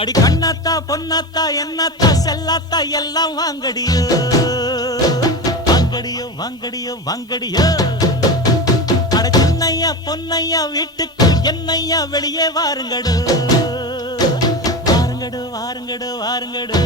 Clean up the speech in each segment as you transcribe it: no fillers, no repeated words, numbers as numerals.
அடி கண்ணாத்தா பொன்னாத்தா என்னத்தா செல்லாத்தா எல்லாம் வாங்கடியோ வாங்கடியோ வாங்கடியோ வாங்கடியோ. அட சின்னையா பொன்னையா வீட்டுக்கு என்னையா வெளியே வாருங்கடு வாருங்கடு வாருங்கடு வாருங்கடு.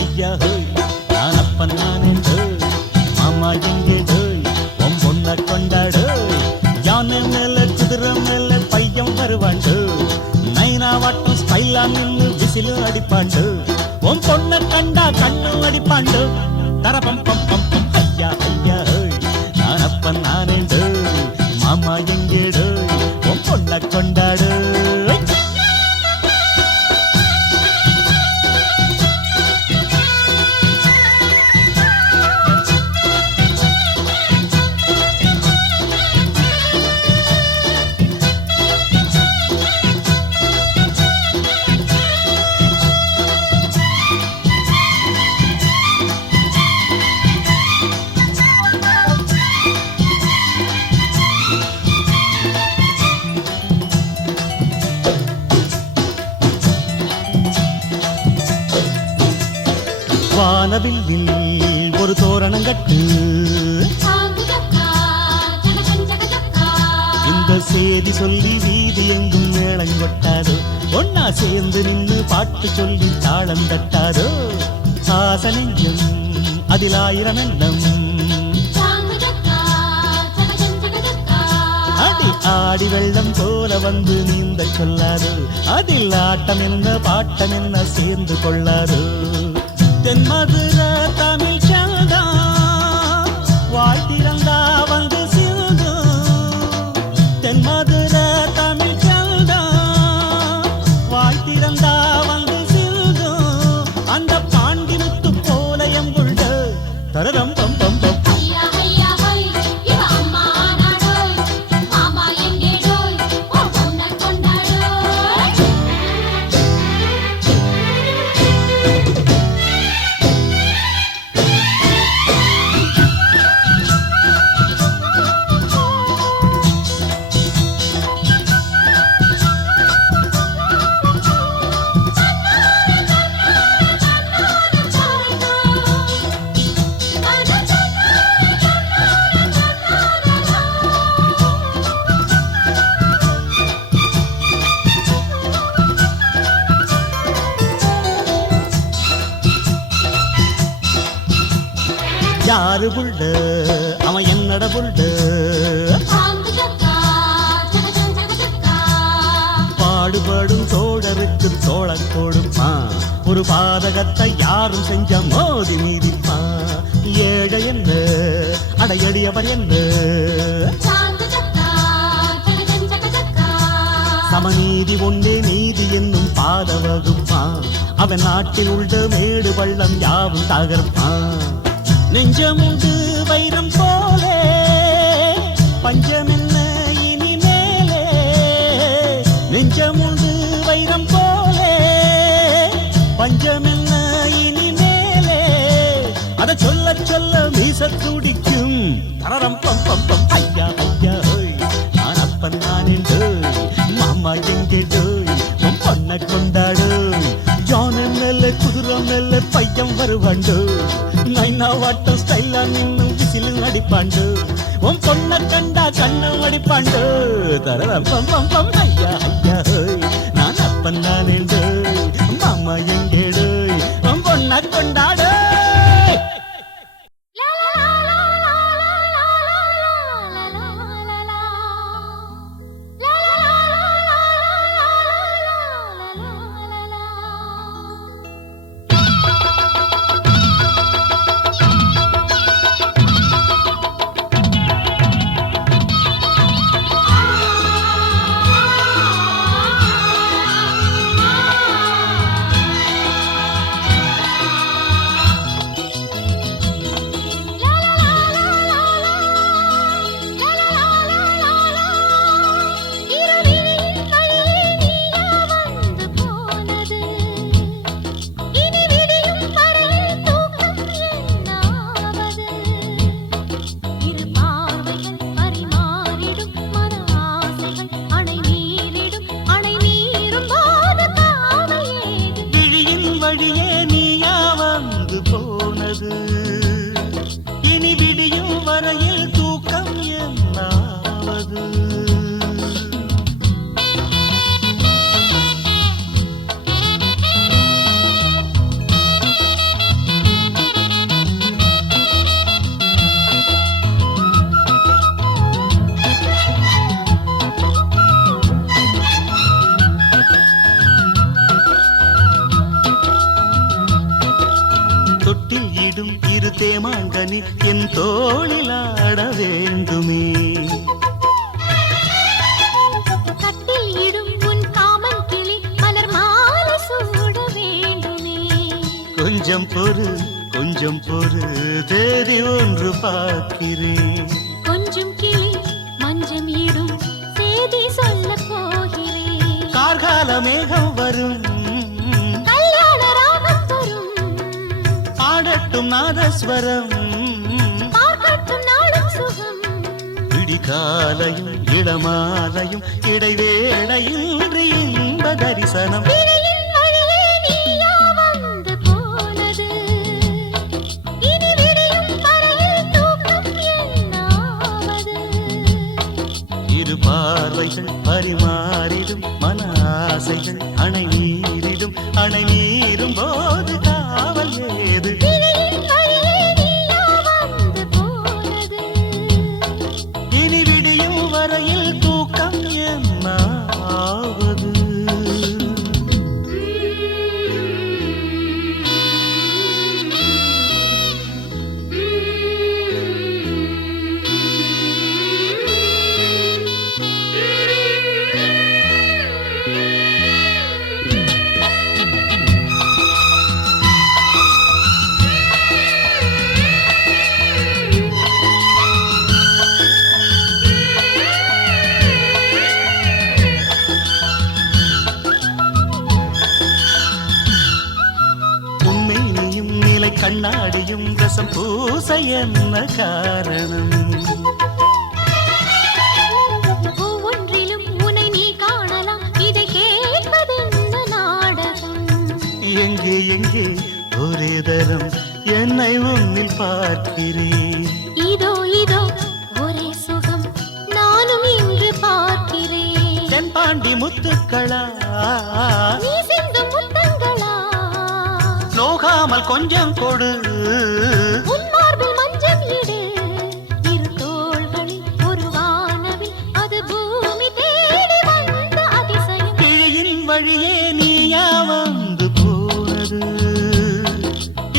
ஐயா ஹோய் நான் அப்பன் நானே ஹோய் மாமா எங்கே ஹோய் உன் பொண்ண கொண்டாடு. யானை மேல குதிரை மேல பையன் வருவாண்டு நைனா வாட்டம் ஸ்டைலா நின்று விசிலு அடிப்பாண்டு. உன் பொண்ண கண்டா கண்ணு அடிப்பாண்டு தரபம் பம் பம் பம். ஐயா ஐயா ஹோய் நான் அப்பன் நானே ஹோய் மாமா எங்கே ஹோய் உன் பொண்ண கொண்டாடு. வானவில்லில் ஒரு தோரணம் கட்டு இந்த செய்தி சொல்லி வீதி எங்கும் மேளம் கொட்டாதோ. ஒன்னா சேர்ந்து நின்று பாட்டு சொல்லி தாளம் தட்டாதோ. ஆசலிங்கம் அதில் 1000 எண்ணம் அடி ஆடி வெள்ளம் போல வந்து நீந்த சொல்லாதோ. அதில் ஆட்டம் என்ன பாட்டம் என்ன சேர்ந்து கொள்ளாதோ. தென்மதுர தமிழ் சங்கா வாழ்த்திரந்தா வந்து சிந்து. தென்மதுர தமிழ் சங்கா வாழ்த்திரந்தா வந்து சிந்து. அந்த பாண்டி முத்து போலயம் கொண்ட தரதம் பம் பம் பம். யாரு புள்ள அவன் என்னட புள்ள பாடுபடும் தோழருக்கு தோழக் கொடுப்பா. ஒரு பாதகத்தை யாரும் செஞ்ச மோதி மீதிப்பா. ஏழை என்ன அடையடியவர் என்ன சமநீதி ஒன்றே நீதி என்னும் பாத வகுப்பான். அவன் நாட்டில் உள்ள மேடு பள்ளம் யாவும் தகர்ப்பான். நெஞ்சமுண்டு வைரம் போலே பஞ்சம் என்ன இனி மேலே. நெஞ்சமுண்டு வைரம் போலே பஞ்சம் என்ன இனி மேலே. அத சொல்ல சொல்ல மீச துடிக்கும் தரரம் பம் பம் பம். ஐயா ஐயா ஹோய் நான் அப்பன் நானே ஹோய் மாமா எங்கே ஹோய் உன் பொண்ண கொண்டாடு. யானை மேல குதிரை மேல பையன் வருவாண்டு நைனா வாட்டம் ஸ்டைலா நின்னு விசிலு அடிப்பாண்டு. உன் பொண்ண கண்டா கண்ணு அடிப்பாண்டு தரரம் பம் பம் பம். ஐயா ஐயா ஹோய் நான் அப்பன் நானே ஹோய் மாமா எங்கே ஹோய் உன் பொண்ண கொண்டாடு. தொட்டில் இடும் இரு தேமாங்கனி என் தோளில் ஆட வேண்டுமே. கட்டில் இடும் உன் காமன் கிளி மலர் மாலை சூட வேண்டுமே. கொஞ்சம் பொறு தேதி ஒன்று பார்க்கிறேன். கொஞ்சம் கிளி மஞ்சம் இடும் சேதி சொல்ல போகிறேன். கார்கால மேகம் வரும், கல்யாண ராகம் வரும், பாடட்டும் நாதஸ்வரம், பார்க்கட்டும் நாளும் சுகம். விடிகாலையும் இளமாலையும் இடைவேளையின்றி இன்ப தரிசனம். விழியின் வழியே நீயா வந்து போனது. இனி விடியும் வரையில் தூக்கம் என்னாவது. இரு பார்வைகள் பரிமாறிடும் மன ஆசைகள் அணை நீரும் போது காவல் ஏது. விழியின் வழியே நீயா வந்து போனது. இனி விடியும் வரையில் தூக்கம் என்னாவது. உண்மை நீயும் நிலை கண்ணாடியும் ரசம் பூச என்ன காரணம்? ஒவ்வொன்றிலும் உன்னை நீ காணலாம். இதை கேட்பதென்ன நாடகம்? எங்கே ஒரே தரம் என்னை உன்னில் பார்க்கிறேன். இதோ ஒரே சுகம் நானும் இன்று பார்க்கிறேன். தென்பாண்டி முத்துக்களா நீ சிந்தும் முத்தங்களா? நோகாமல் கொஞ்சம் கொடு. உன் மார்பில் மஞ்சள் இடு. இரு தோள்களில் ஒரு வானவில் அது பூமி தேடி வந்த அதிசயம். கிழியின் வழியே நீயா வந்து போனது.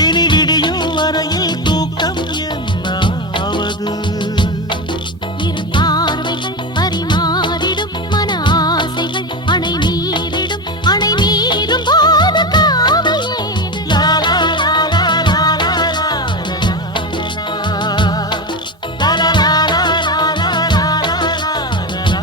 இனி விடியும் வரையில் தூக்கம் என்னாவது. இரு பார்வைகள் பரிமாறிடும் மன ஆசைகள் அணை நீரும் போது காவல் ஏது. லா லா லா லா லா லா லா லா லா லா லா லா லா.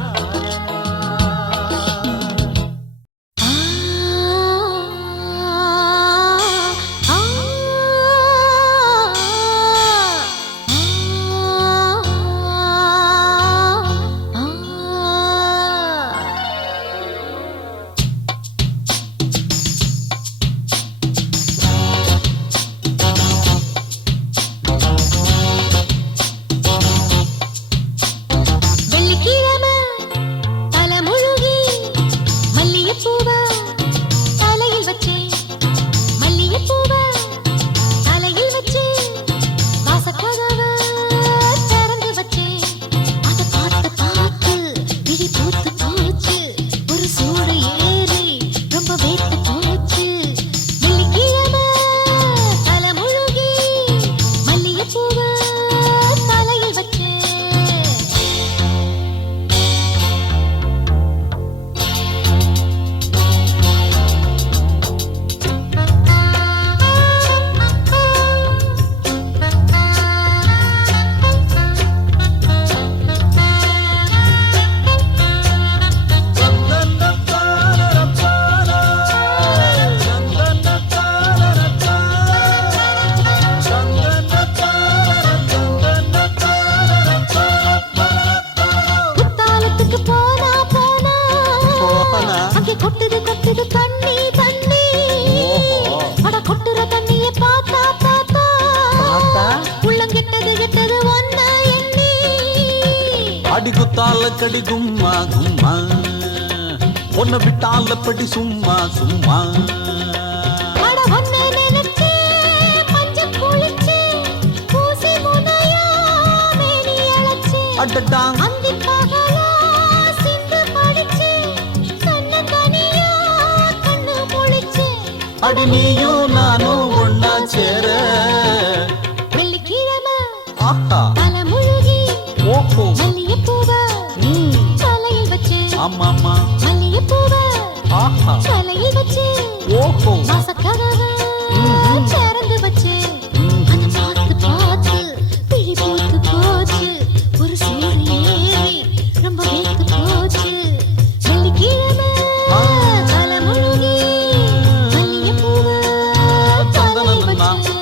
வெள்ளிக்கிழமை தலை முழுகி மல்லிகைப்பூவை தலையில் வச்சே. மல்லிகைப்பூவை தலையில் வச்சே வாசக்கதவை திறந்து வச்சே. அதை பார்த்து விழி பூத்து போச்சு. ஒரு சூடு ஏறி ரொம்ப வேத்து போச்சு. வெள்ளிக்கிழமை தலை முழுகி மல்லிகைப்பூவை தலையில் வச்சே. குத்தாலத்துக்கு போனா அங்கே கொட்டுது தண்ணி. அட கொட்டுற தண்ணிய பார்த்தா உள்ளங்கெட்டது ஒன்ன எண்ணி. அடி குத்தால கடி கும்மா ஒன்ன விட்டால படி சும்மா. அட ஒன்ன நினைச்சு பஞ்சம் குளிச்சு பூசி முனையா மேனி அழைச்சு. அடடாங் அந்தி பகலா சிந்து படிச்சு கண்ணு தனியா கண்ணு முழிச்சு. அடி நீயும் நானும் ஒன்னா சேர கதவை திறந்து வச்சு அதை பார்த்து பார்த்து விழி போத்து போச்சு ஒரு சூடு ஏறி ரொம்ப வேத்து போச்சு வெள்ளிக்கிழமை தலை முழுகி மல்லிகைப்பூவை தலையில் வச்சு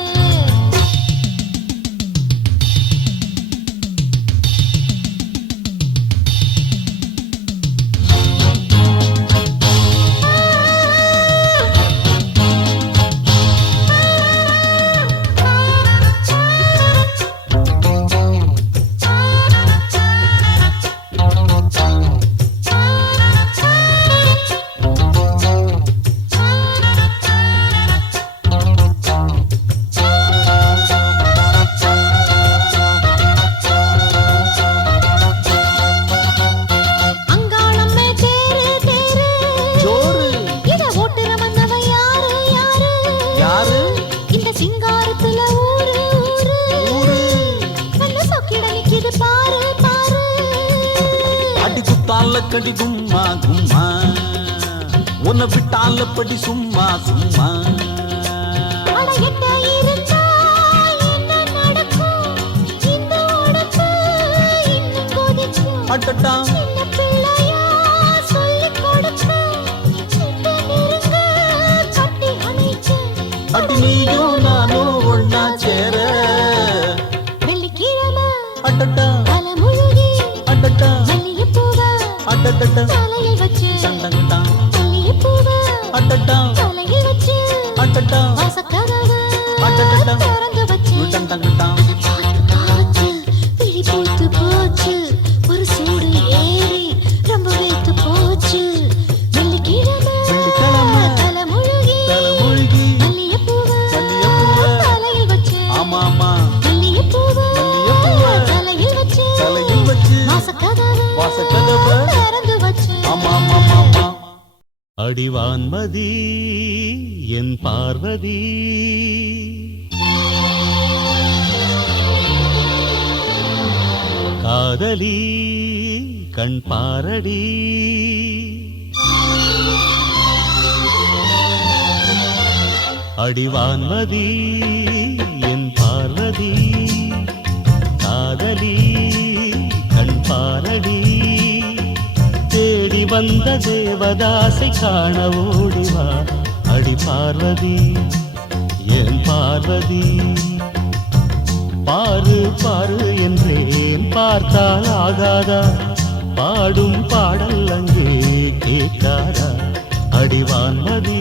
அங்காளம்மே தேரு தேரு ஜோறு இத ஓட்டுற மன்னவ யாரு யாரு யாரு இந்த சிங்காரத்துல ஊரு ஊரு ஊரு நல்ல சொக்கிட நிக்குது பாரு பாரு அடி குத்தால கடி கும்மா கும்மா உன்னை விட்டால படி சும்மா சும்மா அட எட்ட இருந்தா என்ன நடக்கும் இந்த உடம்பு இன்னும் கொதிக்கும் அட்டட்டா சின்ன பிள்ளையா சொல்லிக் கொடுக்க கிட்ட நெருங்க கட்டி அணைச்சு அடி நீயும் நானும் ஒன்னா சேர வெள்ளிக்கிழமை அட்டட்டா தலை முழுகி அட்டட்டா மல்லிகைப்பூவை அட்டட்டா தலையில் வச்சு டண்டங்கட்டா மல்லிகைப்பூவை அட்டட்டா தலையில் வச்சு அட்டட்டா வாசக்கதவை அட்டட்டா திறந்து வச்சு டண்டங்கட்டா அதை பார்த்து பார்த்து விழி போத்து போச்சு ஒரு சூடு ஏறி ரொம்ப வேத்து போச்சு வெள்ளிக்கிழமை வெள்ளிக்கிழமை தலை முழுகி தலைமொழிகி மல்லிகைப்பூவை மல்லிகைப்பூவை தலையில் வச்சு ஆமா ஆமா மல்லிகைப்பூவை மல்லிகைப்பூவை தலையில் வச்சு தலையில் வச்சு வாசக்கதவை வாசக்கதவை திறந்து வச்சு ஆமா ஆமா ஆமா ஆமா அடிவான்மதி என் பார்வதி காதலி கண் பாரடி அடிவான்மதி என் பார்வதி காதலி கண் பாரடி தேடி வந்த தேவதாசை காண ஓடிவா அடி பார்வதி என் பார்வதி பாரு பாரு என்றேன் பார்த்தால் ஆகாதா பாடும் பாடல் அங்கே கேட்காதா அடிவான்மதி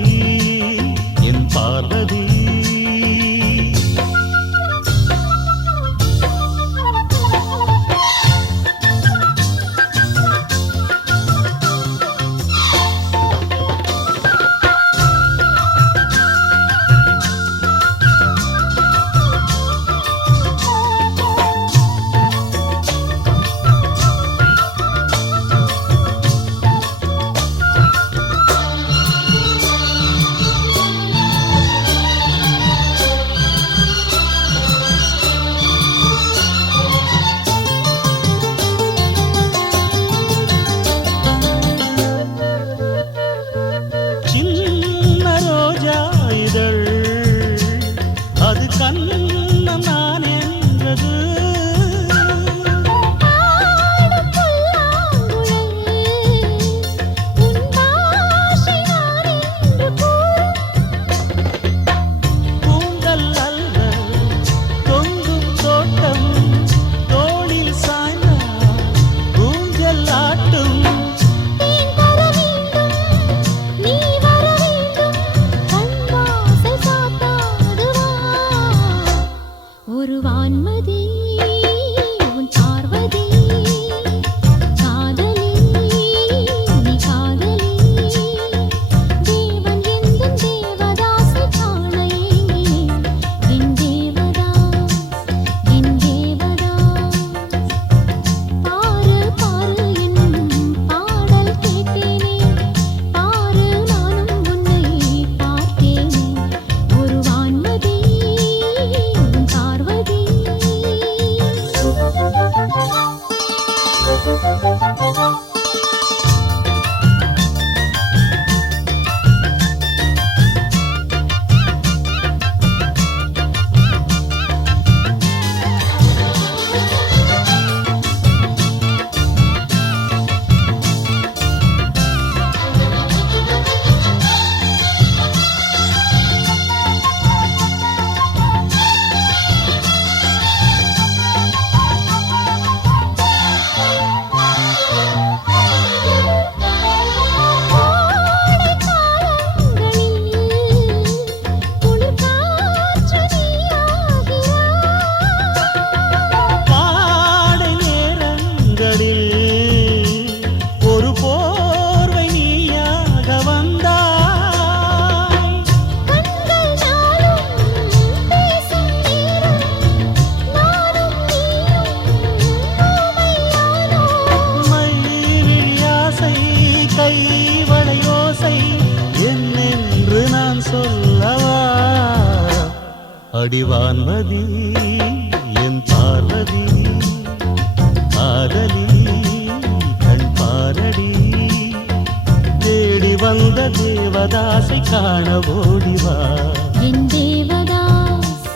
என் பார்வதி அடிவான்மதி என் பார்வதி காதலி கண் பாரடி தேடி வந்த தேவதாசை காண ஓடிவா என் தேவதாஸ்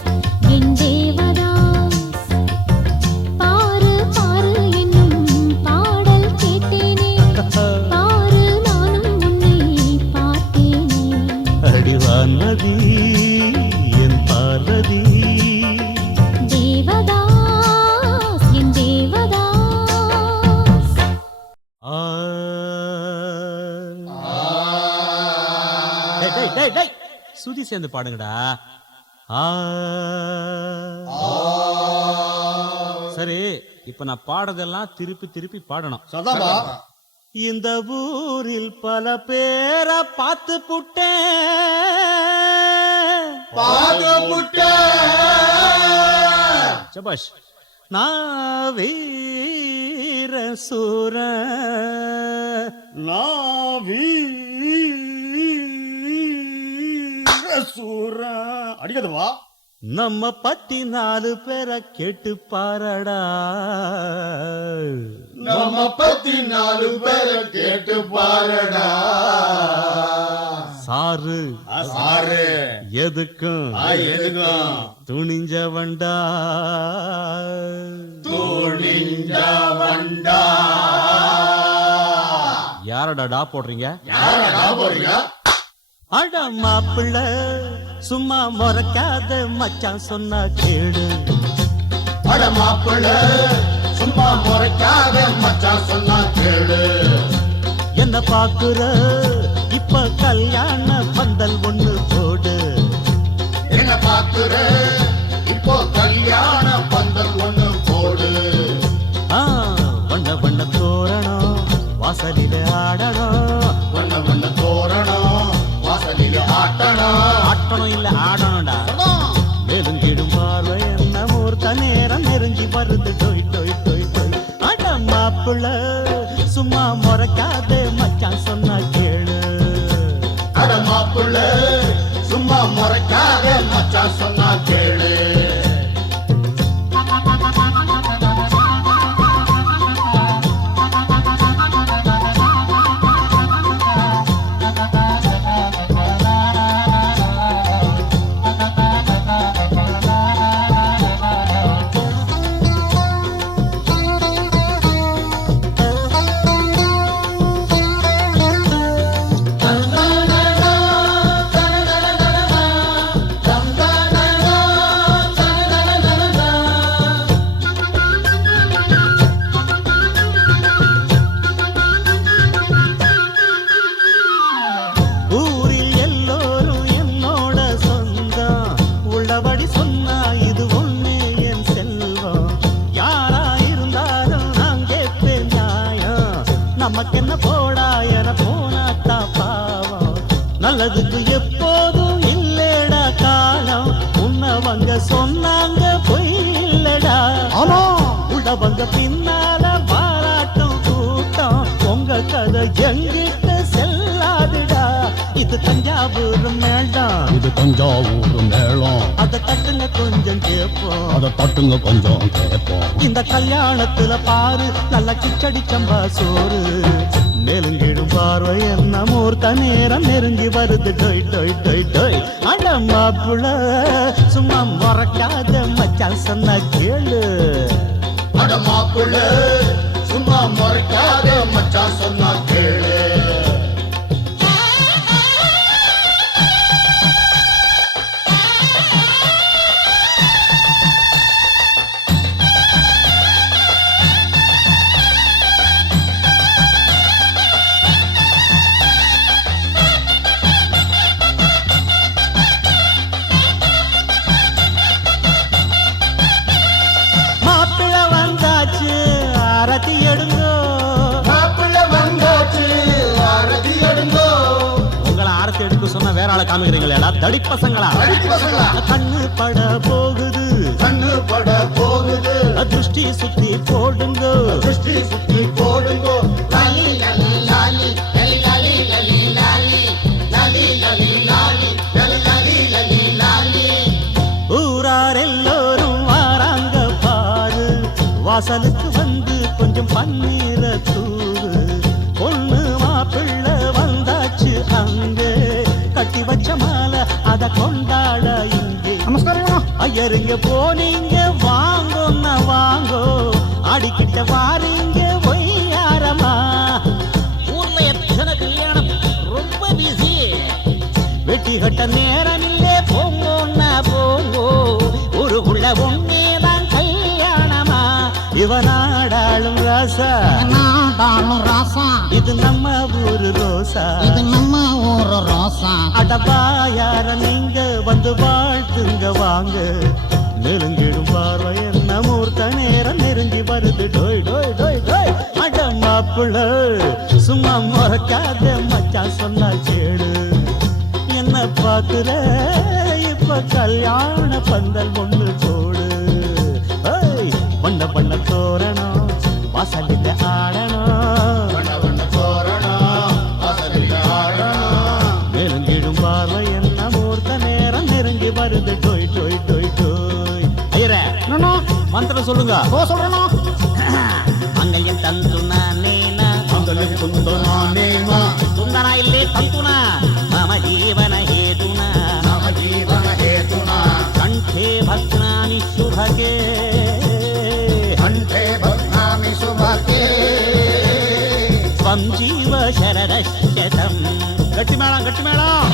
என் தேவதாஸ் பாரு பாரு என்னும் பாடல் கேட்டேனே பாரு நானும் உன்னை பார்த்தேனே அடிவான்மதி என் பார்வதி தேவதாஸ் என் தேவதாஸ் ஆ டேய் டேய் டேய் சுதி சேர்ந்து பாடுங்கடா ஆ சரி இப்ப நான் பாடுறதெல்லாம் திருப்பி திருப்பி பாடணும் சதாபா இந்த ஊரில் பல பேரை பார்த்து புட்டேன் சபாஷ் நான் வீர சூர சூரா அடிக்கதுவா நம்ம பத்தி 4 பேரை கேட்டு பாரடா நம்ம பத்தி 4 பேரை கேட்டு பாருடா சாரு சாரு எதுக்கும் எதுக்கும் துணிஞ்சவண்டா துணிஞ்சா வண்டா யாரடா போடுறீங்க யாரடா போறீங்க அட மாப்பிள்ள சும்மா முறைக்காத மச்சான் சொன்னா கேடு அட மாப்பிள்ள சும்மா முறைக்காத மச்சான் சொன்னா கேளு என்ன பாக்குற இப்ப கல்யாண பந்தல் ஒண்ணு போடு என்ன பாக்குற இப்போ கல்யாண பந்தல் ஒண்ணு போடு ஆ, வண்ண வண்ண தோரணம் வாசலில ஆடணும் வண்ண வண்ண தோரணம் வாசலில் ஆட்டணும் ஆட்டணும் இல்ல ஆடணும்டா மேலும் கீடும் பார்வை என்ன மூர்த்த நேரம் நெருங்கி வருது டொய் டொய் டொய் டொய் அட மாப்பிள்ள சும்மா முறைக்காத மச்சான் சொன்னா கேளு அட மாப்பிள்ள சும்மா முறைக்காத மச்சான் சொன்னா கேளு ஊரில் எல்லோரும் என்னோட சொந்தம் உள்ளபடி சொன்னா இது ஒண்ணு என் செல்வம் யாரா இருந்தாலும் நான் கேட்பேன் நியாயம் நமக்கென்ன போடா என போனாத்தா பாவம் நல்லதுக்கு எப்போதும் இல்லடா காலம் உன்னவங்க சொன்னாங்க பொய் இல்லடா ஆமா உள்ளவங்க பின்னால பாராட்டும் கூட்டம் உங்க கதை எங்கிட்ட செல்லாதுடா இது தஞ்சாவூர் மேளம் இது தஞ்சாவூர் மேளம் அத தட்டுங்க கொஞ்சம் கேட்போம் அதை தட்டுங்க கொஞ்சம் கேட்போம் இந்த கல்யாணத்துல பாரு நல்ல கிச்சடி சம்பா சோறு நெருங்கிடும் பார்வை என்ன மூர்த்த நேரம் நெருங்கி வருது டொய் டொய் டொய் டொய் அட மாப்புள சும்மா மறக்காத மச்சான் சொன்ன கேளு அட மாப்பிள்ள சும்மா முறைக்காத மச்சான் சொன்னா கேளு மாப்பிள வந்தாச்சு ஆரத்தி எடுங்கோ மாப்பிள்ள வந்தாச்சு ஆரதி எடுங்கோ உங்களை ஆரத்தி எடுக்க சொன்னா வேற ஆளை காமிக்கிறீங்களா தடி பசங்களா அடிக்கு பசங்களா கண்ணு பட போகுது கண்ணு பட போகுது திருஷ்டி சுத்தி போடுங்க திருஷ்டி சுத்தி போடுங்கோ லாலி லாலி லாலி லாலி லாலி லாலி லாலி லாலி லாலி லாலி லாலி லாலி லாலி வாசலுக்கு வந்து கொஞ்சம் பன்னீர தூவு பொண்ணு மாப்பிள்ளை வந்தாச்சு அங்கே கட்டி வச்ச மாலை அத கொண்டாட இங்கே நமஸ்காரம் ஐயருங்க போனீங்க வாங்கோன்னா வாங்கோ அடிக்கிட்ட வாரீங்க ஒய்யாரமா ஊர்ல எத்தனை கல்யாணம் ரொம்ப பிஸி வெட்டி கட்ட நேரம் இல்லே போங்கோன்னா போங்கோ ஊருக்குள்ள ஒன்னேதான் கல்யாணமா இவனாடாளும் ராசா நாடாளும் ராசா இது நம்ம ஊரு ரோசா இது நம்ம ஊரு ரோசா அடப்பா யார நீங்க வந்து வாழ்த்துங்க வாங்க நெருங்கிடும் பார்வை என்ன மூர்த்த நேரம் நெருங்கி வருது டோய் டோய் டோய் டோய் அட மாப்பிள்ள சும்மா முறைக்காத மச்சான் சொன்னா கேடு என்ன பாக்குற இப்ப கல்யாண பந்தல் ஒண்ணு போடு ஏய், வண்ண வண்ண தோரணம் வாசலில் ஆடணும் நெருங்கிடும் பார்வை என்ன மூர்த்த நேரம் நெருங்கி வருது டோய் டோய் டோய் டோய் ஐயரே மந்திரம் சொல்லுங்க சொல்றேன் மங்கல்யம் தந்துனா நேனா துந்தனா இல்லே தந்துனா மம ஜீவன ஹேதுனா கண்டே பத்னாமி சுபகே ஸ்வம் ஜீவ சரதம் கட்டி மேளம்